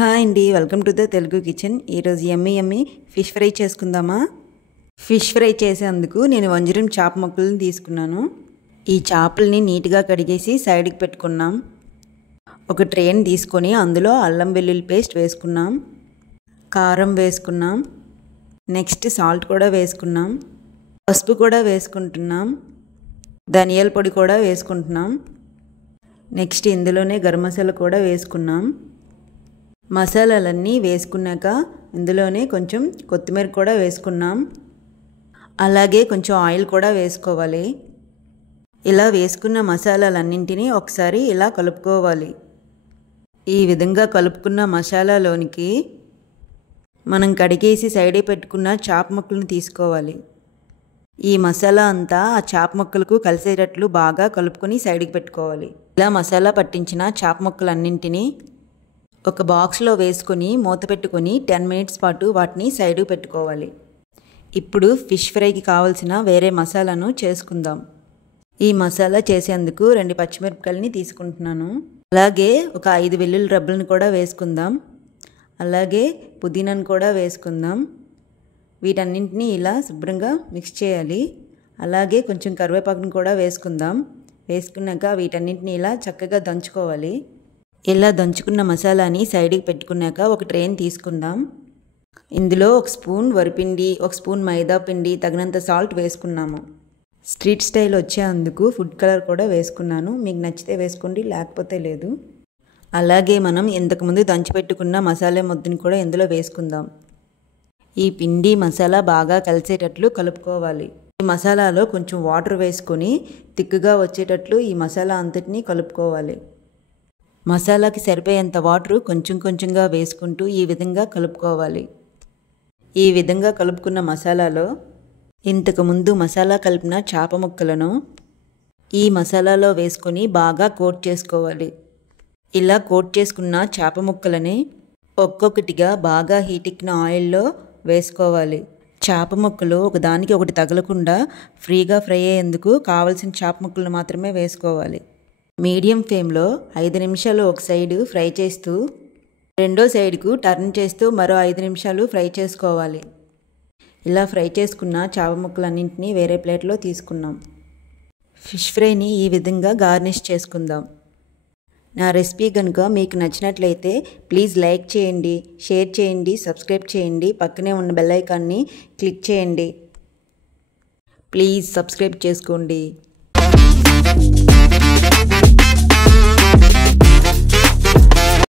Hi అండి, welcome to the Telugu kitchen. ఈరోజు యమ్మీ fish fry చేసుకుందామా? ఫిష్ ఫ్రై చేసేందుకు నేను వంజరం చేప ముక్కలను తీసుకున్నాను. ఈ చేపల్ని నీట్గా కడిగేసి సైడ్కి పెట్టుకున్నాం. ఒక ట్రేని తీసుకొని అందులో అల్లం వెల్లుల్లి పేస్ట్ వేసుకున్నాం, కారం వేసుకున్నాం, నెక్స్ట్ సాల్ట్ కూడా వేసుకున్నాం, పసుపు కూడా వేసుకుంటున్నాం, ధనియాల పొడి కూడా వేసుకుంటున్నాం. నెక్స్ట్ ఇందులోనే గరం మసాలా కూడా వేసుకున్నాం. మసాలాలన్నీ వేసుకున్నాక ఇందులోనే కొంచెం కొత్తిమీర కూడా వేసుకున్నాం. అలాగే కొంచెం ఆయిల్ కూడా వేసుకోవాలి. ఇలా వేసుకున్న మసాలాలన్నింటినీ ఒకసారి ఇలా కలుపుకోవాలి. ఈ విధంగా కలుపుకున్న మసాలాలోనికి మనం కడిగేసి సైడే పెట్టుకున్న చేప ముక్కలను తీసుకోవాలి. ఈ మసాలా అంతా ఆ చేప ముక్కలకు కలిసేటట్లు బాగా కలుపుకొని సైడ్కి పెట్టుకోవాలి. ఇలా మసాలా పట్టించిన చేప ముక్కలన్నింటినీ ఒక బాక్స్లో వేసుకొని మూత పెట్టుకొని 10 మినిట్స్ పాటు వాటిని సైడ్కి పెట్టుకోవాలి. ఇప్పుడు ఫిష్ ఫ్రైకి కావాల్సిన వేరే మసాలాను చేసుకుందాం. ఈ మసాలా చేసేందుకు 2 పచ్చిమిరపకాయలని తీసుకుంటున్నాను. అలాగే ఒక 5 వెల్లుల్లి రబ్బలను కూడా వేసుకుందాం. అలాగే పుదీనాను కూడా వేసుకుందాం. వీటన్నింటినీ ఇలా శుభ్రంగా మిక్స్ చేయాలి. అలాగే కొంచెం కరివేపాకును కూడా వేసుకుందాం. వేసుకున్నాక వీటన్నింటినీ ఇలా చక్కగా దంచుకోవాలి. ఇలా దంచుకున్న మసాలాని సైడ్కి పెట్టుకున్నాక ఒక ట్రేని తీసుకుందాం. ఇందులో 1 స్పూన్ వరిపిండి, 1 స్పూన్ మైదా పిండి, తగినంత సాల్ట్ వేసుకున్నాము. స్ట్రీట్ స్టైల్ వచ్చేందుకు ఫుడ్ కలర్ కూడా వేసుకున్నాను. మీకు నచ్చితే వేసుకోండి, లేకపోతే లేదు. అలాగే మనం ఇంతకుముందు దంచిపెట్టుకున్న మసాలా ముద్దని కూడా ఇందులో వేసుకుందాం. ఈ పిండి మసాలా బాగా కలిసేటట్లు కలుపుకోవాలి. ఈ మసాలాలో కొంచెం వాటర్ వేసుకొని తిక్కుగా వచ్చేటట్లు ఈ మసాలా అంతటినీ కలుపుకోవాలి. మసాలాకి సరిపోయేంత వాటర్ కొంచెం కొంచెంగా వేసుకుంటూ ఈ విధంగా కలుపుకోవాలి. ఈ విధంగా కలుపుకున్న మసాలాలో ఇంతకుముందు మసాలా కలిపిన చేప ముక్కలను ఈ మసాలాలో వేసుకొని బాగా కోట్ చేసుకోవాలి. ఇలా కోట్ చేసుకున్న చేప ముక్కలని ఒక్కొక్కటిగా బాగా హీటెక్కిన ఆయిల్లో వేసుకోవాలి. చేప ముక్కలు ఒకదానికి ఒకటి తగలకుండా ఫ్రీగా ఫ్రై అయ్యేందుకు కావలసిన చేప ముక్కలను మాత్రమే వేసుకోవాలి. మీడియం ఫ్లేమ్లో 5 నిమిషాలు ఒక సైడు ఫ్రై చేస్తూ రెండో సైడ్కు టర్న్ చేస్తూ మరో 5 నిమిషాలు ఫ్రై చేసుకోవాలి. ఇలా ఫ్రై చేసుకున్న చేప ముక్కలన్నింటినీ వేరే ప్లేట్లో తీసుకున్నాం. ఫిష్ ఫ్రైని ఈ విధంగా గార్నిష్ చేసుకుందాం. నా రెసిపీ కనుక మీకు నచ్చినట్లయితే ప్లీజ్ లైక్ చేయండి, షేర్ చేయండి, సబ్స్క్రైబ్ చేయండి. పక్కనే ఉన్న బెల్ ఐకాన్ని క్లిక్ చేయండి. ప్లీజ్ సబ్స్క్రైబ్ చేసుకోండి.